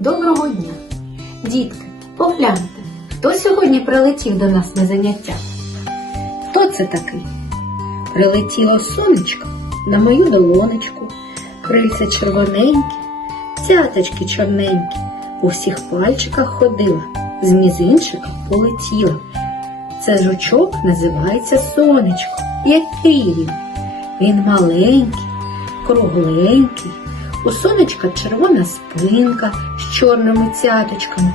Доброго дня! Дітки, погляньте, хто сьогодні прилетів до нас на заняття? Хто це такий? Прилетіло сонечко на мою долонечку, крильця червоненькі, цяточки чорненькі, у всіх пальчиках ходила, з мізинчика полетіла. Це жучок називається сонечко. Який він? Він маленький, кругленький. У сонечка червона спинка з чорними цяточками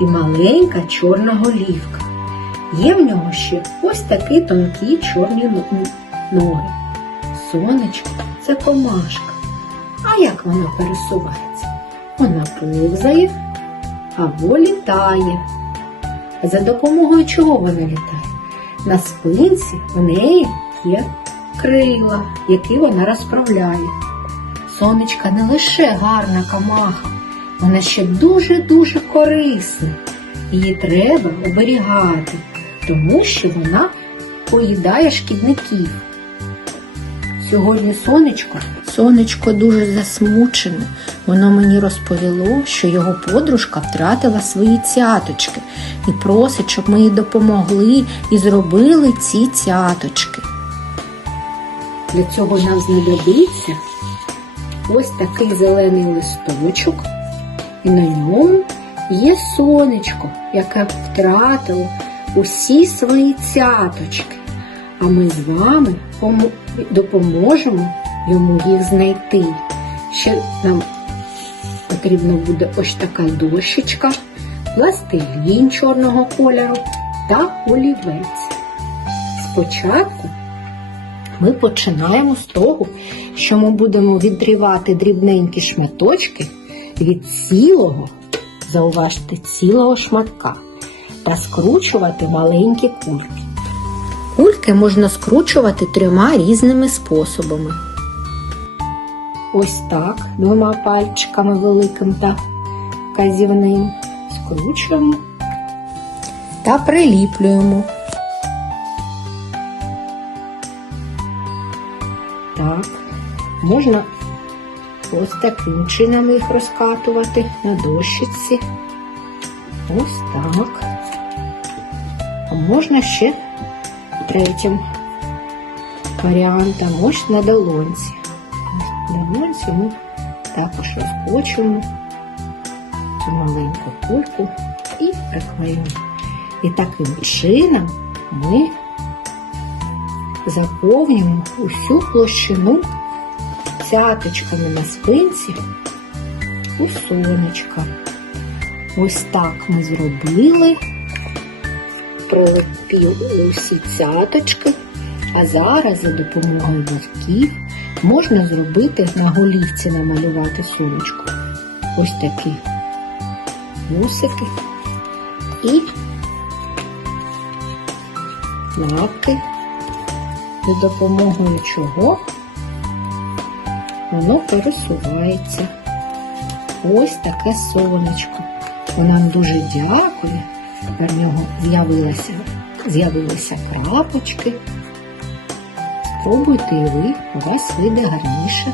і маленька чорна голівка. Є в нього ще ось такі тонкі чорні ноги. Сонечко це комашка. А як вона пересувається? Вона повзає або літає. За допомогою чого вона літає? На спинці в неї є крила, які вона розправляє. Сонечка не лише гарна камаха, вона ще дуже-дуже корисна. Її треба оберігати, тому що вона поїдає шкідників. Сьогодні сонечко. Сонечко дуже засмучене. Воно мені розповіло, що його подружка втратила свої цяточки і просить, щоб ми їй допомогли і зробили ці цяточки. Для цього нам знадобиться ось такий зелений листочок, і на ньому є сонечко, яке втратило усі свої цяточки. А ми з вами допоможемо йому їх знайти. Ще нам потрібно буде ось така дощечка, пластилін чорного кольору та олівець. Спочатку ми починаємо з того, що ми будемо відривати дрібненькі шматочки від цілого, зауважте, цілого шматка та скручувати маленькі кульки. Кульки можна скручувати трьома різними способами. Ось так, двома пальчиками великим та вказівним скручуємо та приліплюємо. Можна ось таким чином їх розкатувати на дощиці. Ось так. А можна ще третім варіантом, ось на долонці. На долонці ми також розкочуємо цю маленьку кульку і приклеїмо. І таким чином ми заповнюємо усю площину цяточками на спинці у сонечка. Ось так ми зробили, прилепили усі цяточки, а зараз за допомогою батьків можна зробити на голівці намалювати сонечко. Ось такі вусики і лапки за допомогою чого воно пересувається. Ось таке сонечко. Вона дуже дякує. Тепер в нього з'явилися з'явилися крапочки. Спробуйте і ви, у вас вийде гарніше.